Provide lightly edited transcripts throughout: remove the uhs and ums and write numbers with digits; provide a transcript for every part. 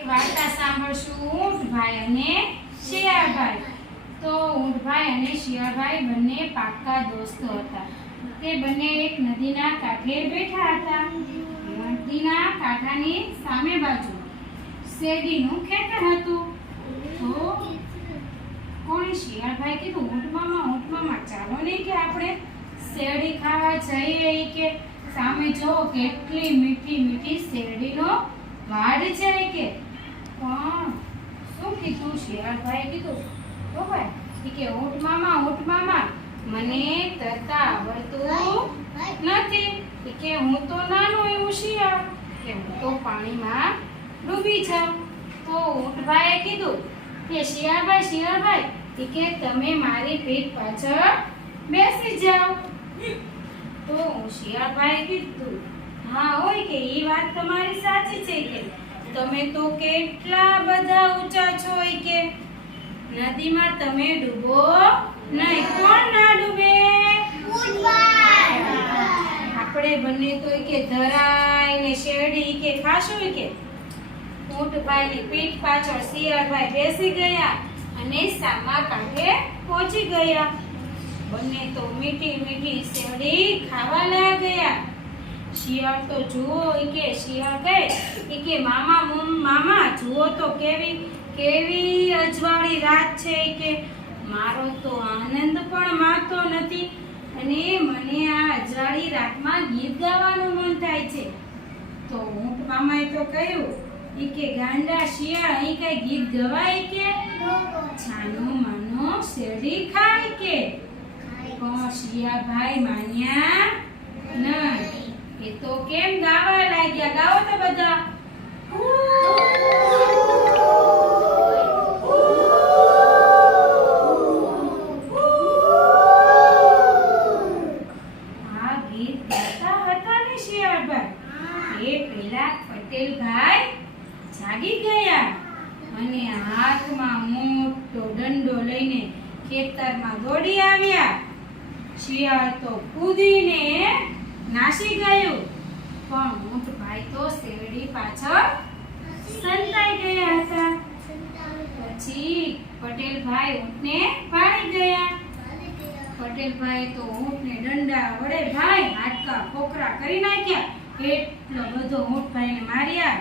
એક વાર્તા સાંભળશું ઊંટભાઈ અને શિયાળભાઈ. તો ઊંટભાઈ અને શિયાળભાઈ બંને પાક્કા દોસ્તો હતા. તે બંને એક નદીના કાંઠે બેઠા હતા. નદીના કાંઠાની સામે બાજુ શેરડીનું ખેતર હતું. તો કોણે શિયાળભાઈ કીધું, ઊંટ મામા ચાલો નહીં કે આપણે શેરડી ખાવા જઈએ. કે સામે જો કેટલી મીઠી મીઠી શેરડીનો વાડ છે. કે પણ શું કીધું શિયાળભાઈ કીધું, ઓ ભાઈ કે ઊંટ મામા મને તરતા આવડતું નથી. કે હું તો નાનો એવું શિયાળ, કે હું તો પાણીમાં ડૂબી જાઉં. તો ઊંટભાઈએ કીધું કે શિયાળભાઈ કે તમે મારી પીઠ પાછળ બેસી જાઓ. તો શિયાળભાઈએ કીધું, હા હોય કે એ વાત તમારી સાચી છે. કે તમે તો કેટલા બધા ઊંચા છો. કે નદીમાં તમે ડૂબો નહીં. કોણ ના ડૂબે? આપણે બંને તો કે ધરાઈ ને શેરડી કે ખાશું. કે ઊંટભાઈની પીઠ પાછળ શિયાળભાઈ બેસી ગયા અને સામા કાંઠે પહોંચી ગયા. બંને તો મીઠી મીઠી શેરડી ખાવા લાગ્યા. શિયાળ તો જુઓ કે શિયાળ કે મામા જુઓ તો કેવી અજવાળી રાત છે. કે મારો તો આનંદ પણ મારતો નથી અને મને આ અજવાળી રાતમાં ગીત ગાવાનું મન થાય છે. તો ઊંટ મામાએ તો કહ્યું કે ગાંડા શિયાળ અહીં કઈ ગીત ગવાય? કે છાનો માનો શેરડી ખાય. કે પણ શિયાળભાઈ માન્યા નહીં. એ તો કેમ ગાવા લાગ્યા? ગાઓ તો બધા. આ ગીત ગાતા હતા ને શિયાળભાઈ, એ પેલા પટેલભાઈ જાગી ગયા અને હાથમાં મોટો દંડો લઈને ખેતરમાં દોડી આવ્યા. શિયાળ તો કૂદીને નાસી ગયું, પણ ઊંટભાઈ તો શેરડી પાછળ સંતાઈ ગયા હતા. પછી પટેલભાઈ ઊંટને પાડી ગયા. પટેલભાઈ તો ઊંટને દંડા વડે ભાઈ હાડકા ફોકરા કરી નાખ્યા. એટલો બધો ઊંટભાઈને માર્યા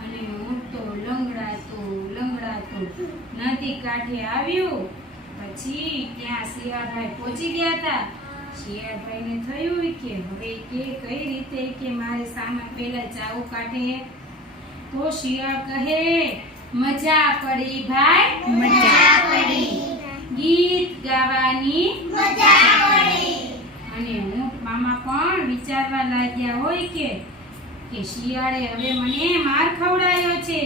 અને ઊંટ તો લંગડાતો નદી કાંઠે આવ્યું. પછી ત્યાં શિયાળભાઈ પહોંચી ગયા હતા. શિયાળભાઈને થયું કે હવે કઈ રીતે કે મારે સામે પહેલા જાવું કાઢે. તો શિયાળ કહે, મજા પડી ભાઈ, મજા પડી, ગીત ગાવાની મજા પડી. અને ઊંટ મામા પણ વિચારવા લાગ્યા હોય કે શિયાળે હવે મને માર ખવડાયો છે.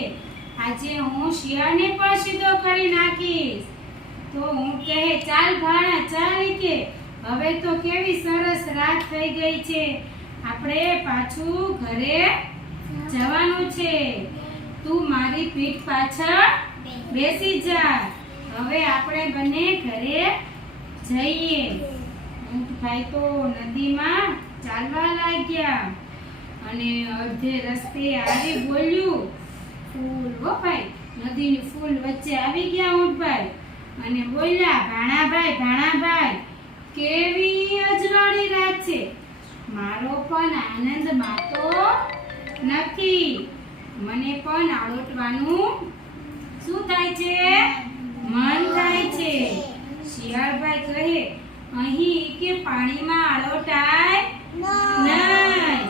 આજે હું શિયાળને પણ સીધો કરી નાખીશ. તો ઊંટ કહે, ચાલ ભાણા ચાલ. કે હવે તો કેવી સરસ રાત થઈ ગઈ છે, આપણે પાછું ઘરે જવાનું છે. તું મારી પીઠ પાછળ બેસી જા. હવે આપણે બંને ઘરે જઈએ. ઊંટભાઈ તો નદીમાં ચાલવા લાગ્યા અને અડધે રસ્તે આવી બોલ્યું, ફૂલ હો ભાઈ. નદીની ફૂલ વચ્ચે આવી ગયા ઊંટભાઈ અને બોલ્યા, ભાણાભાઈ કેવી અજવાળી રાત છે, મારો પણ આનંદ માતો નથી. મને પણ આળોટવાનું શું થાય છે? મન થાય છે. શિયાળભાઈ કહે, અહીં કે પાણીમાં આળોટાય નહીં,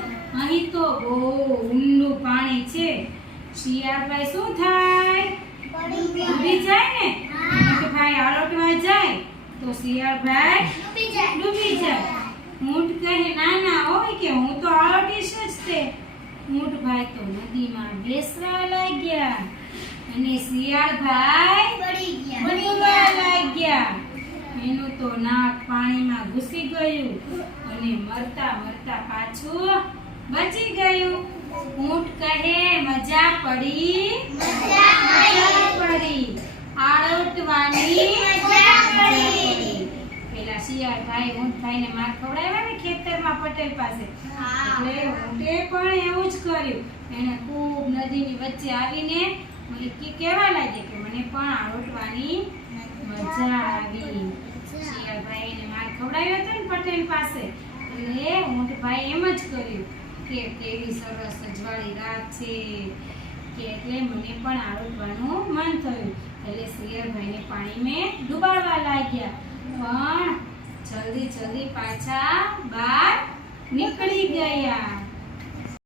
અહીં તો બહુ ઊંડું પાણી છે. શિયાળભાઈ શું થાય? ડૂબી જાય ને. કે ભાઈ આળોટવા જાય તો શિયાળભાઈ ડૂબી જાય. ઊંટ કહે, ના હોય કે હું તો આળોટીશ જ તે. ઊંટભાઈ તો નદીમાં બેસવા લાગ્યા અને શિયાળભાઈ ડૂબવા લાગ્યા. એનું તો નાક પાણીમાં ઘૂસી ગયું અને મરતા પાછું બચી ગયું. ઊંટ કહે, મજા પડી, આળોટવાની મજા પડી. પેલા શિયાળભાઈ ઊંટભાઈને માર ખવડાવ્યા ને ખેતરમાં પટેલ પાસે, એટલે ઊંટે પણ એવું જ કર્યું. એને ખૂબ નદીની વચ્ચે આવીને કહેવા લાગ્યા કે મને પણ આરોટવાની મજા આવી. શિયાળભાઈ એને માર ખવડાવ્યો હતો ને પટેલ પાસે, એટલે ઊંટભાઈ એમ જ કર્યું કે કેવી સરસ અજવાળી રાત છે કે એટલે મને પણ આરોટવાનું મન થયું. એટલે શિયાળભાઈને પાણીમાં ડુબાડવા લાગ્યા, પણ જલ્દી પાછા બહાર નીકળી ગયા.